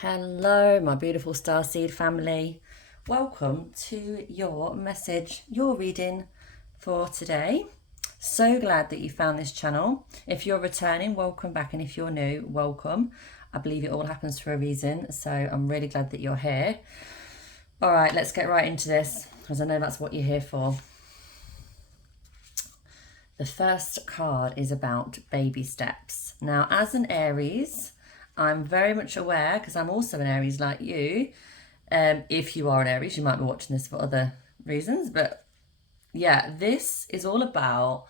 Hello, my beautiful starseed family. Welcome to your message, your reading for today. So glad that you found this channel. If you're returning, welcome back. And if you're new, welcome. I believe it all happens for a reason. So I'm really glad that you're here. All right, let's get right into this, because I know that's what you're here for. The first card is about baby steps. Now, as an Aries, I'm very much aware, because I'm also an Aries like you. If you are an Aries, you might be watching this for other reasons. But yeah, this is all about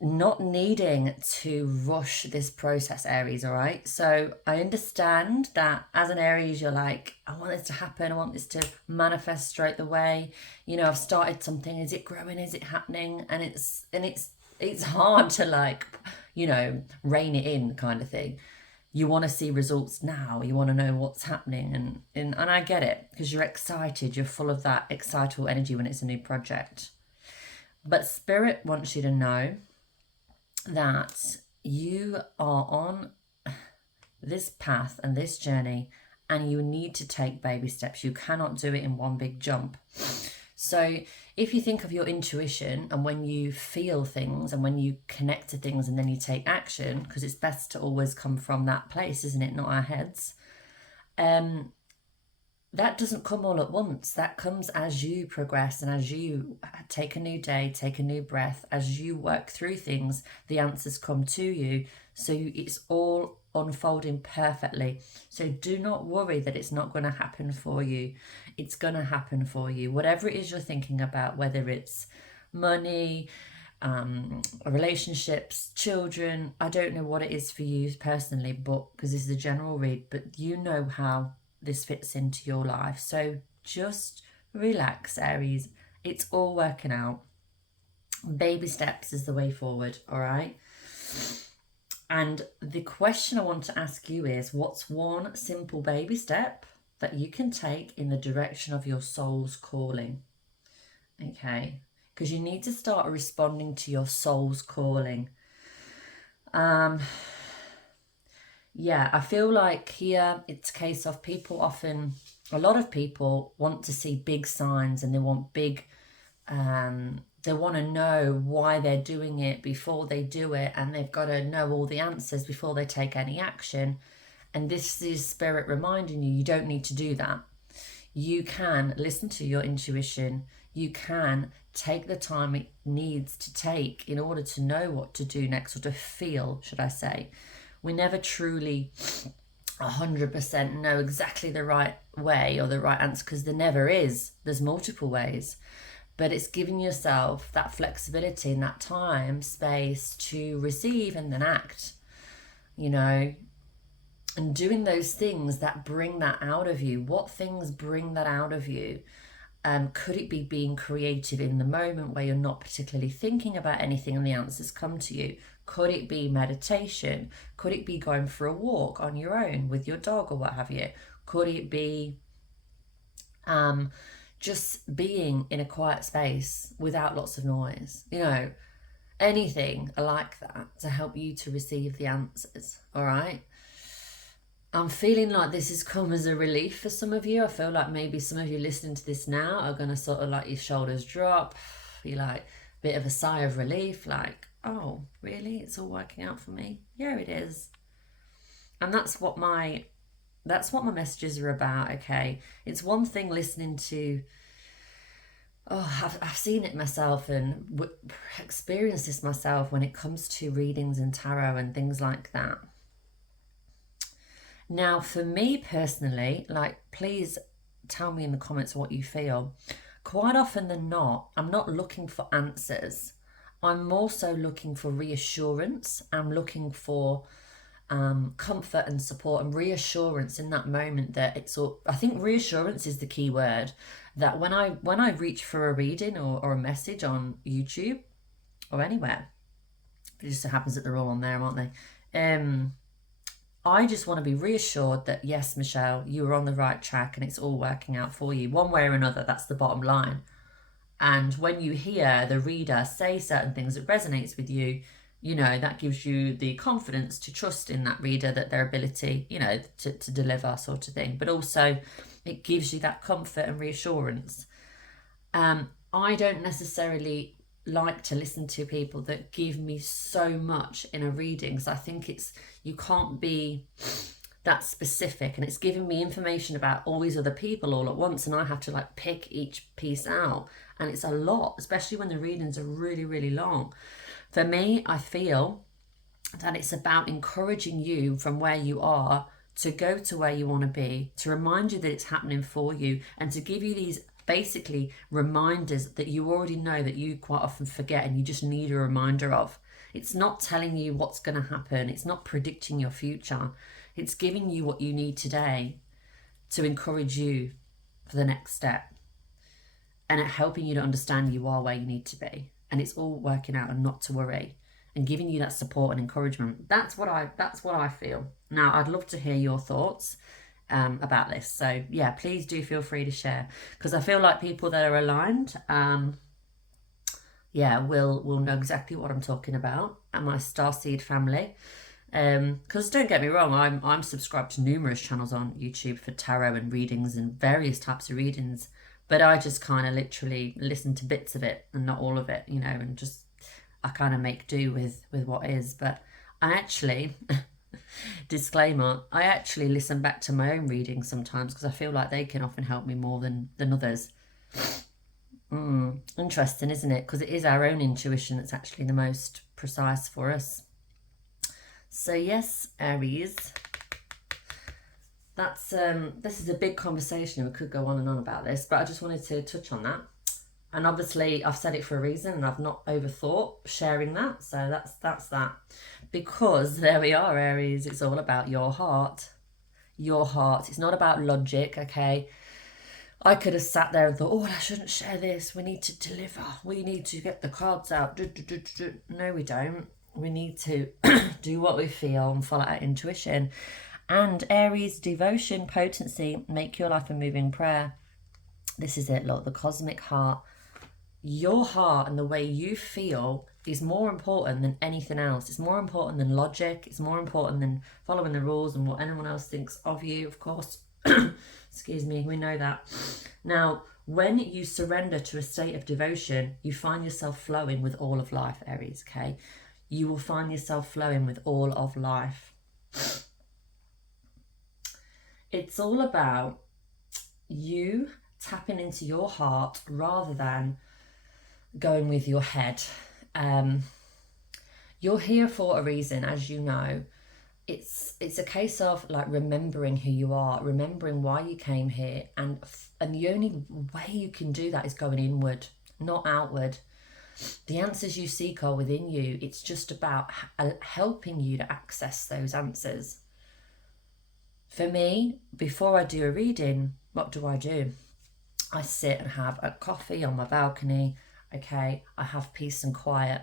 not needing to rush this process, Aries, all right? So I understand that as an Aries, you're like, I want this to happen. I want this to manifest straight away. You know, I've started something. Is it growing? Is it happening? And it's hard to, like, you know, rein it in kind of thing. You want to see results now. You want to know what's happening. And I get it, because you're excited. You're full of that excitable energy when it's a new project. But Spirit wants you to know that you are on this path and this journey, and you need to take baby steps. You cannot do it in one big jump. So if you think of your intuition, and when you feel things and when you connect to things and then you take action, because it's best to always come from that place, isn't it? Not our heads. That doesn't come all at once. That comes as you progress and as you take a new day, take a new breath. As you work through things, the answers come to you. So it's all unfolding perfectly. So do not worry that it's not going to happen for you. It's going to happen for you. Whatever it is you're thinking about, whether it's money, relationships, children, I don't know what it is for you personally, but because this is a general read, but you know how this fits into your life. So just relax, Aries. It's all working out. Baby steps is the way forward, all right? And the question I want to ask you is, what's one simple baby step that you can take in the direction of your soul's calling? Okay, because you need to start responding to your soul's calling. Yeah, I feel like here it's a case of people often, a lot of people want to see big signs, and they want big, they want to know why they're doing it before they do it, and they've got to know all the answers before they take any action. And this is Spirit reminding you, you don't need to do that. You can listen to your intuition. You can take the time it needs to take in order to know what to do next, or to feel, should I say. We never truly 100% know exactly the right way or the right answer, because there never is. There's multiple ways. But it's giving yourself that flexibility and that time, space to receive and then act, you know, and doing those things that bring that out of you. What things bring that out of you? Could it be being creative in the moment where you're not particularly thinking about anything and the answers come to you? Could it be meditation? Could it be going for a walk on your own with your dog or what have you? Could it be just being in a quiet space without lots of noise? You know, anything like that to help you to receive the answers, all right? I'm feeling like this has come as a relief for some of you. I feel like maybe some of you listening to this now are going to sort of, like, your shoulders drop. You're like, a bit of a sigh of relief, like, oh, really? It's all working out for me? Yeah, it is. And that's what my messages are about, okay? It's one thing listening to, I've seen it myself and experienced this myself when it comes to readings and tarot and things like that. Now, for me personally, like, please tell me in the comments what you feel. Quite often than not, I'm not looking for answers. I'm more so looking for reassurance. I'm looking for comfort and support and reassurance in that moment that it's all, I think reassurance is the key word, that when I reach for a reading or a message on YouTube or anywhere, it just so happens that they're all on there, aren't they? I just want to be reassured that, yes, Michelle, you are on the right track and it's all working out for you one way or another. That's the bottom line. And when you hear the reader say certain things that resonates with you, you know, that gives you the confidence to trust in that reader, that their ability, you know, to deliver, sort of thing. But also it gives you that comfort and reassurance. I don't necessarily like to listen to people that give me so much in a reading, because I think it's, you can't be that specific, and it's giving me information about all these other people all at once, and I have to like pick each piece out, and it's a lot, especially when the readings are really, really long. For me, I feel that it's about encouraging you from where you are to go to where you want to be, to remind you that it's happening for you, and to give you these basically reminders that you already know, that you quite often forget and you just need a reminder of. It's not telling you what's going to happen, it's not predicting your future, it's giving you what you need today to encourage you for the next step, and it helping you to understand you are where you need to be, and it's all working out, and not to worry, and giving you that support and encouragement. That's what I feel. Now, I'd love to hear your thoughts about this. So yeah, please do feel free to share, because I feel like people that are aligned, yeah, will know exactly what I'm talking about, and my starseed family. Because don't get me wrong, I'm subscribed to numerous channels on YouTube for tarot and readings and various types of readings, but I just kind of literally listen to bits of it and not all of it, you know, and just I kind of make do with what is. But I actually disclaimer, I actually listen back to my own readings sometimes, because I feel like they can often help me more than others. Interesting, isn't it? Because it is our own intuition that's actually the most precise for us. So yes, Aries, that's this is a big conversation. We could go on and on about this, but I just wanted to touch on that. And obviously I've said it for a reason, and I've not overthought sharing that. So that's that. Because there we are, Aries, it's all about your heart. Your heart. It's not about logic, okay? I could have sat there and thought, oh, I shouldn't share this. We need to deliver. We need to get the cards out. No, we don't. We need to do what we feel and follow our intuition. And Aries, devotion, potency, make your life a moving prayer. This is it, look, the cosmic heart. Your heart and the way you feel is more important than anything else. It's more important than logic. It's more important than following the rules and what anyone else thinks of you, of course. Excuse me, we know that. Now, when you surrender to a state of devotion, you find yourself flowing with all of life, Aries, okay? You will find yourself flowing with all of life. It's all about you tapping into your heart rather than going with your head. You're here for a reason, as you know. It's a case of like remembering who you are, remembering why you came here, and the only way you can do that is going inward, not outward. The answers you seek are within you. It's just about helping you to access those answers. For me, before I do a reading, what do? I sit and have a coffee on my balcony, okay? I have peace and quiet.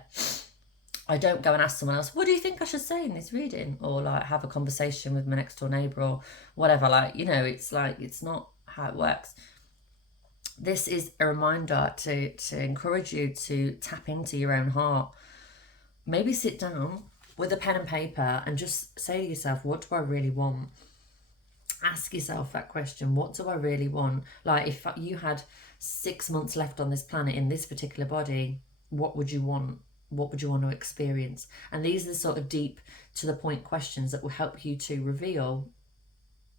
I don't go and ask someone else, what do you think I should say in this reading? Or like have a conversation with my next door neighbour or whatever. Like, you know, it's like, it's not how it works. This is a reminder to encourage you to tap into your own heart. Maybe sit down with a pen and paper and just say to yourself, what do I really want? Ask yourself that question. What do I really want? Like, if you had 6 months left on this planet in this particular body, what would you want? What would you want to experience? And these are the sort of deep, to the point questions that will help you to reveal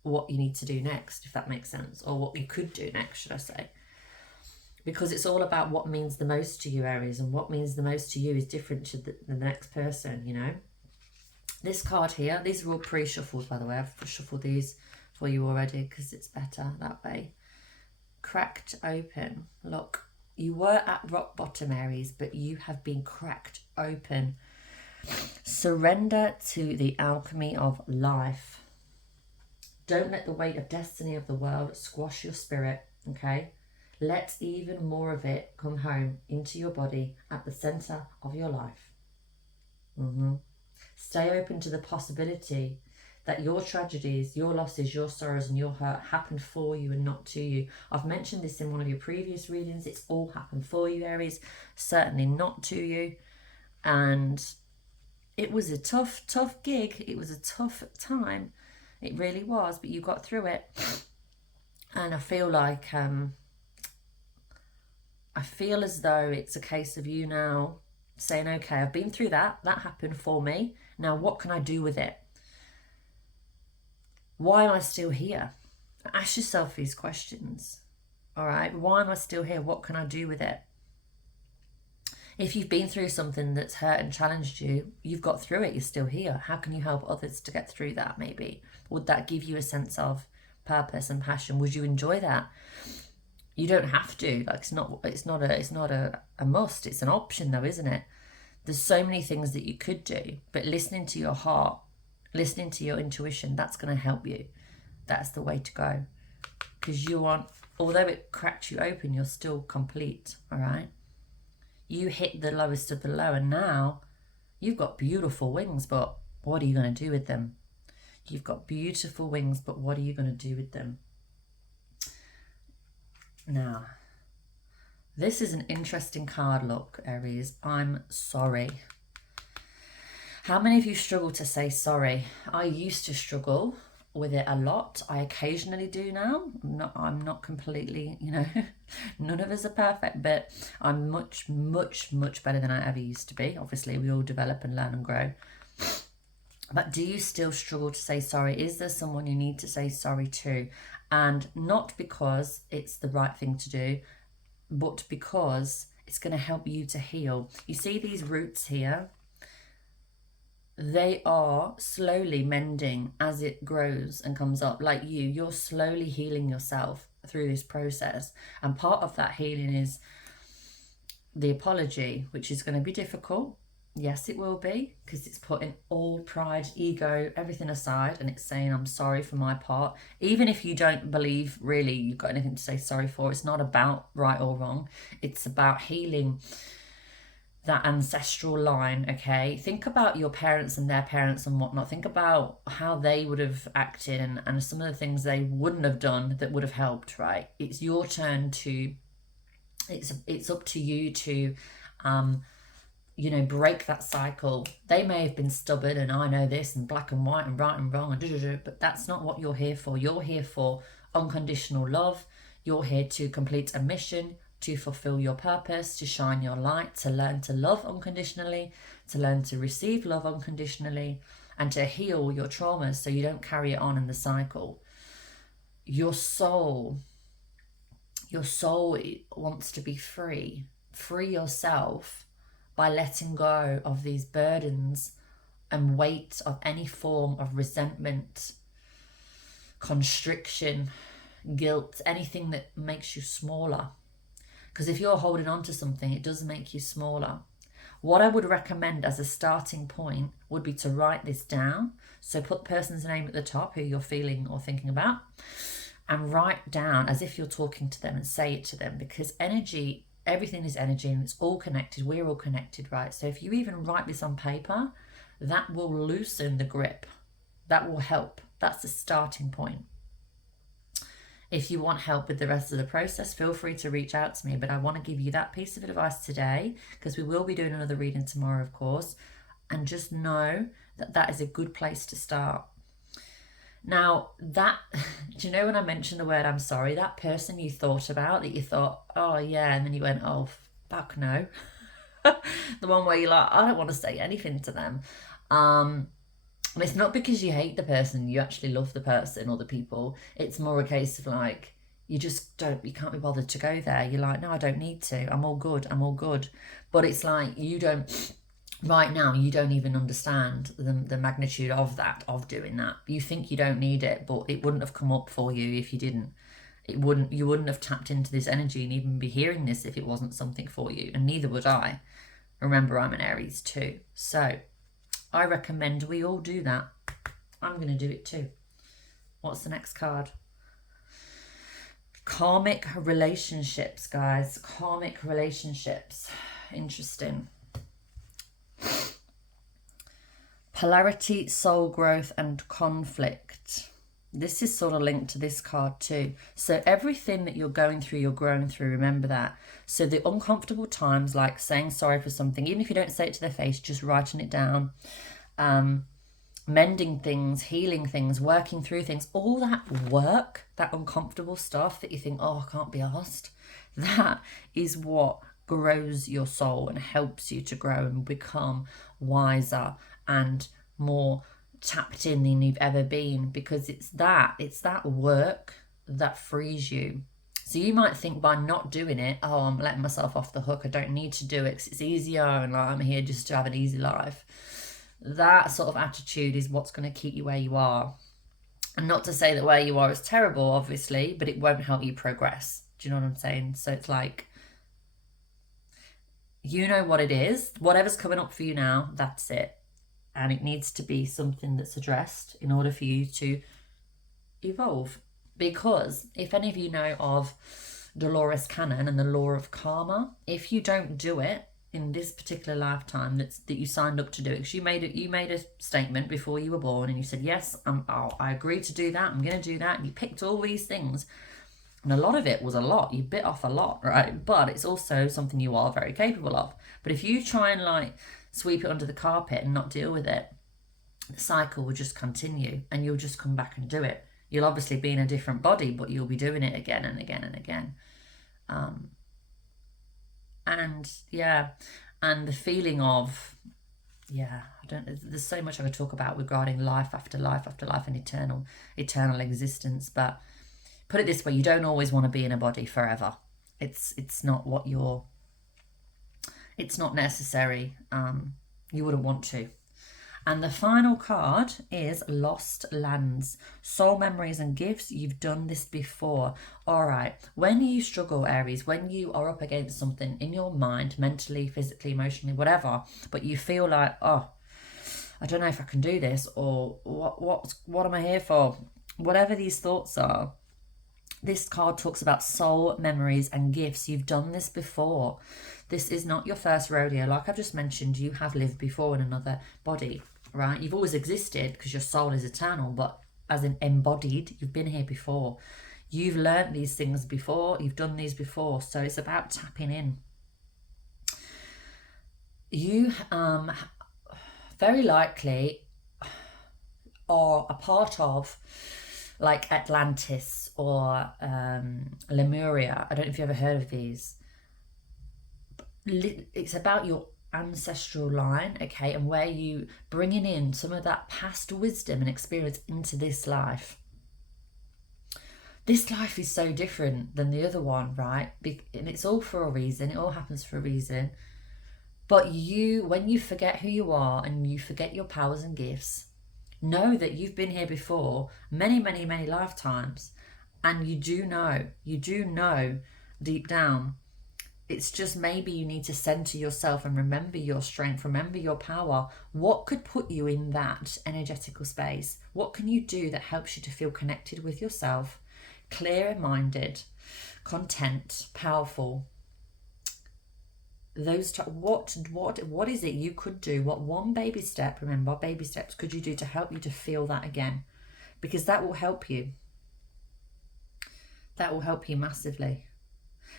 what you need to do next, if that makes sense, or what you could do next, should I say. Because it's all about what means the most to you, Aries, and what means the most to you is different to the next person, you know. This card here, these are all pre-shuffled, by the way. I've shuffled these for you already because it's better that way. Cracked open. Look, you were at rock bottom, Aries, but you have been cracked open. Surrender to the alchemy of life. Don't let the weight of destiny of the world squash your spirit, okay? Let even more of it come home into your body at the center of your life. Stay open to the possibility that your tragedies, your losses, your sorrows and your hurt happened for you and not to you. I've mentioned this in one of your previous readings. It's all happened for you, Aries, certainly not to you. And it was a tough gig. It was a tough time. It really was, but you got through it. And I feel like, I feel as though it's a case of you now saying, okay, I've been through that. That happened for me. Now, what can I do with it? Why am I still here? Ask yourself these questions. All right. Why am I still here? What can I do with it? If you've been through something that's hurt and challenged you, you've got through it. You're still here. How can you help others to get through that? Maybe would that give you a sense of purpose and passion? Would you enjoy that? You don't have to. Like, it's not a must. It's an option though, isn't it? There's so many things that you could do, but listening to your heart, listening to your intuition, that's going to help you. That's the way to go. Because you want, although it cracked you open, you're still complete. All right. You hit the lowest of the low, and now you've got beautiful wings, but what are you going to do with them? You've got beautiful wings, but what are you going to do with them? Now, this is an interesting card, look, Aries. I'm sorry. How many of you struggle to say sorry? I used to struggle with it a lot. I occasionally do now. I'm not completely, none of us are perfect, but I'm much better than I ever used to be. Obviously, we all develop and learn and grow. But do you still struggle to say sorry? Is there someone you need to say sorry to? And not because it's the right thing to do, but because it's going to help you to heal. You see these roots here? They are slowly mending as it grows and comes up. Like you're slowly healing yourself through this process. And part of that healing is the apology, which is going to be difficult. Yes, it will be, because it's putting all pride, ego, everything aside, and it's saying, I'm sorry for my part. Even if you don't believe really you've got anything to say sorry for, it's not about right or wrong. It's about healing that ancestral line, okay? Think about your parents and their parents and whatnot. Think about how they would have acted and some of the things they wouldn't have done that would have helped, right? It's your turn to, it's up to you to, break that cycle. They may have been stubborn and I know this and black and white and right and wrong and but that's not what you're here for. You're here for unconditional love. You're here to complete a mission, to fulfill your purpose, to shine your light, to learn to love unconditionally, to learn to receive love unconditionally, and to heal your traumas so you don't carry it on in the cycle. Your soul wants to be free. Free yourself by letting go of these burdens and weight of any form of resentment, constriction, guilt, anything that makes you smaller. Because if you're holding on to something, it does make you smaller. What I would recommend as a starting point would be to write this down. So put the person's name at the top who you're feeling or thinking about, and write down as if you're talking to them and say it to them, because energy, everything is energy and it's all connected. We're all connected, right? So if you even write this on paper, that will loosen the grip. That will help. That's the starting point. If you want help with the rest of the process, feel free to reach out to me. But I want to give you that piece of advice today, because we will be doing another reading tomorrow, of course. And just know that that is a good place to start. Now, do you know when I mentioned the word I'm sorry, that person you thought about, that you thought, oh yeah, and then you went, oh, fuck no. The one where you're like, I don't want to say anything to them. And it's not because you hate the person, you actually love the person or the people. It's more a case of like, you can't be bothered to go there. You're like, no, I don't need to. I'm all good. But it's like, right now, you don't even understand the magnitude of doing that. You think you don't need it, but it wouldn't have come up for you if you didn't. You wouldn't have tapped into this energy and even be hearing this if it wasn't something for you. And neither would I. Remember, I'm an Aries too. So I recommend we all do that. I'm going to do it too. What's the next card? Karmic relationships, guys. Karmic relationships. Interesting. Polarity, soul growth, and conflict. This is sort of linked to this card too. So everything that you're going through, you're growing through, remember that. So the uncomfortable times, like saying sorry for something, even if you don't say it to their face, just writing it down, mending things, healing things, working through things, all that work, that uncomfortable stuff that you think, oh, I can't be arsed, that is what grows your soul and helps you to grow and become wiser and more tapped in than you've ever been, because it's that work that frees you. So you might think by not doing it, oh, I'm letting myself off the hook, I don't need to do it 'cause it's easier and I'm here just to have an easy life. That sort of attitude is what's going to keep you where you are. And not to say that where you are is terrible, obviously, but it won't help you progress. Do you know what I'm saying? So it's like, you know what it is. Whatever's coming up for you now, that's it. And it needs to be something that's addressed in order for you to evolve. Because if any of you know of Dolores Cannon and the law of karma, if you don't do it in this particular lifetime that you signed up to do it, because you made a statement before you were born and you said, yes, I agree to do that, I'm going to do that, and you picked all these things, and a lot of it was a lot, you bit off a lot, right? But it's also something you are very capable of. But if you try and like sweep it under the carpet and not deal with it, the cycle will just continue and you'll just come back and do it. You'll obviously be in a different body, but you'll be doing it again and again and again. And yeah, and the feeling of, yeah, there's so much I could talk about regarding life after life after life and eternal existence. But put it this way, you don't always want to be in a body forever. It's not what you're, it's not necessary. You wouldn't want to. And the final card is Lost Lands. Soul memories and gifts. You've done this before. All right. When you struggle, Aries, when you are up against something in your mind, mentally, physically, emotionally, whatever, but you feel like, oh, I don't know if I can do this, or what am I here for? Whatever these thoughts are, this card talks about soul memories and gifts. You've done this before. This is not your first rodeo. Like I've just mentioned, you have lived before in another body, right? You've always existed because your soul is eternal, but as in embodied, you've been here before. You've learnt these things before. You've done these before. So it's about tapping in. You very likely are a part of like Atlantis or Lemuria. I don't know if you ever heard of these. It's about your ancestral line, okay, and where you bringing in some of that past wisdom and experience into this life. This life is so different than the other one, right? And it's all for a reason. It all happens for a reason. But when you forget who you are and you forget your powers and gifts, know that you've been here before many, many, many lifetimes. And you do know deep down. It's just maybe you need to center yourself and remember your strength, remember your power. What could put you in that energetical space? What can you do that helps you to feel connected with yourself, clear-minded, content, powerful? What is it you could do? What one baby step, remember, baby steps, could you do to help you to feel that again? Because that will help you. That will help you massively.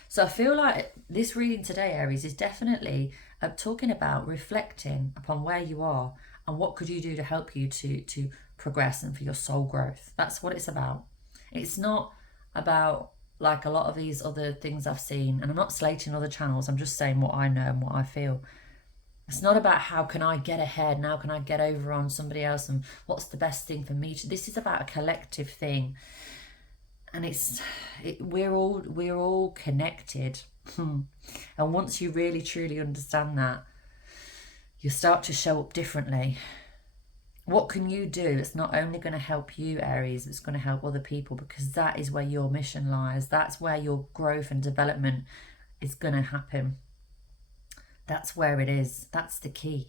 So I feel like this reading today, Aries, is definitely talking about reflecting upon where you are and what could you do to help you to progress and for your soul growth. That's what it's about. It's not about like a lot of these other things I've seen, and I'm not slating other channels, I'm just saying what I know and what I feel. It's not about how can I get ahead and how can I get over on somebody else and what's the best thing for me to. This is about a collective thing. And we're all connected. And once you really truly understand that, you start to show up differently. What can you do? It's not only going to help you, Aries, it's going to help other people, because that is where your mission lies. That's where your growth and development is going to happen. That's where it is. That's the key.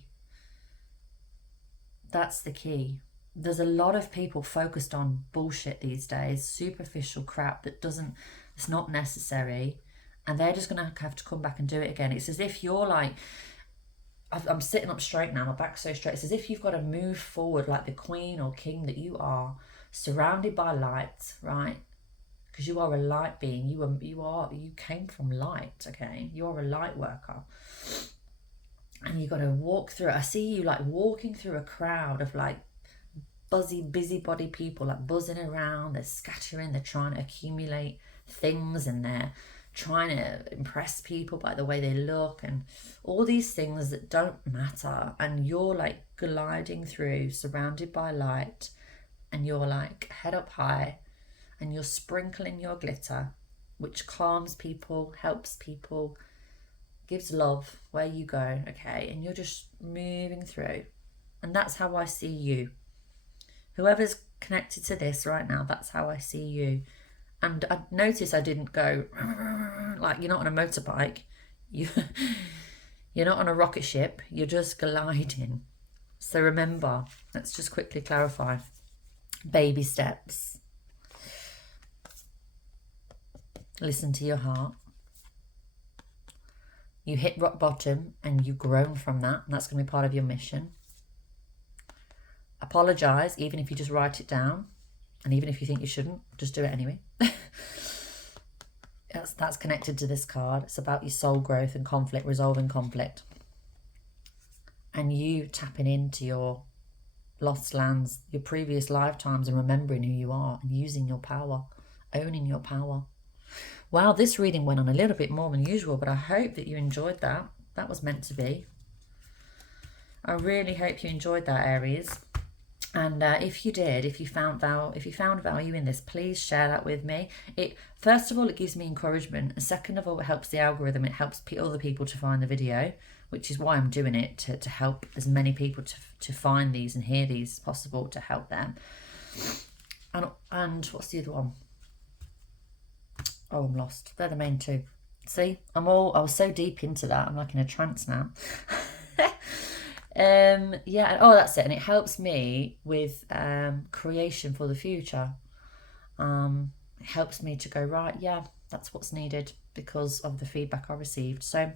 That's the key. There's a lot of people focused on bullshit these days, superficial crap it's not necessary, and they're just going to have to come back and do it again. It's as if you're like, I'm sitting up straight now, my back's so straight. It's as if you've got to move forward like the queen or king that you are, surrounded by light, right? Because you are a light being. You came from light, okay? You are a light worker. And you got to walk through it. I see you like walking through a crowd of like busybody people, like buzzing around. They're scattering, they're trying to accumulate things, and they're trying to impress people by the way they look and all these things that don't matter. And you're like gliding through, surrounded by light, and you're like head up high, and you're sprinkling your glitter, which calms people, helps people, gives love where you go, okay? And you're just moving through. And that's how I see you. Whoever's connected to this right now, that's how I see you. And I notice I didn't go, like, you're not on a motorbike. You're not on a rocket ship. You're just gliding. So remember, let's just quickly clarify. Baby steps. Listen to your heart. You hit rock bottom and you've grown from that. And that's going to be part of your mission. Apologise, even if you just write it down. And even if you think you shouldn't, just do it anyway. That's connected to this card. It's about your soul growth and conflict, resolving conflict. And you tapping into your lost lands, your previous lifetimes, and remembering who you are and using your power, owning your power. Wow, this reading went on a little bit more than usual, but I hope that you enjoyed that. That was meant to be. I really hope you enjoyed that, Aries. And if you did, if you found value in this, please share that with me. First of all, it gives me encouragement. And second of all, it helps the algorithm. It helps other people to find the video, which is why I'm doing it, to help as many people to find these and hear these as possible, to help them. And what's the other one? Oh, I'm lost. They're the main two. See, I was so deep into that. I'm like in a trance now. Yeah, oh, that's it. And it helps me with creation for the future. It helps me to go, right, yeah, that's what's needed because of the feedback I received. So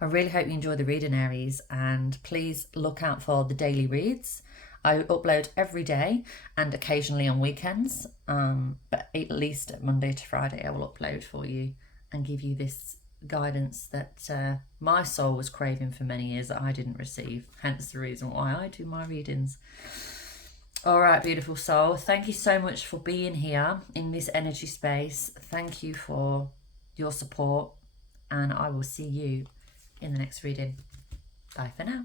I really hope you enjoy the reading, Aries, and please look out for the daily reads. I upload every day and occasionally on weekends, but at least Monday to Friday I will upload for you and give you this guidance that my soul was craving for many years that I didn't receive, hence the reason why I do my readings. All right, beautiful soul, thank you so much for being here in this energy space. Thank you for your support, and I will see you in the next reading. Bye for now.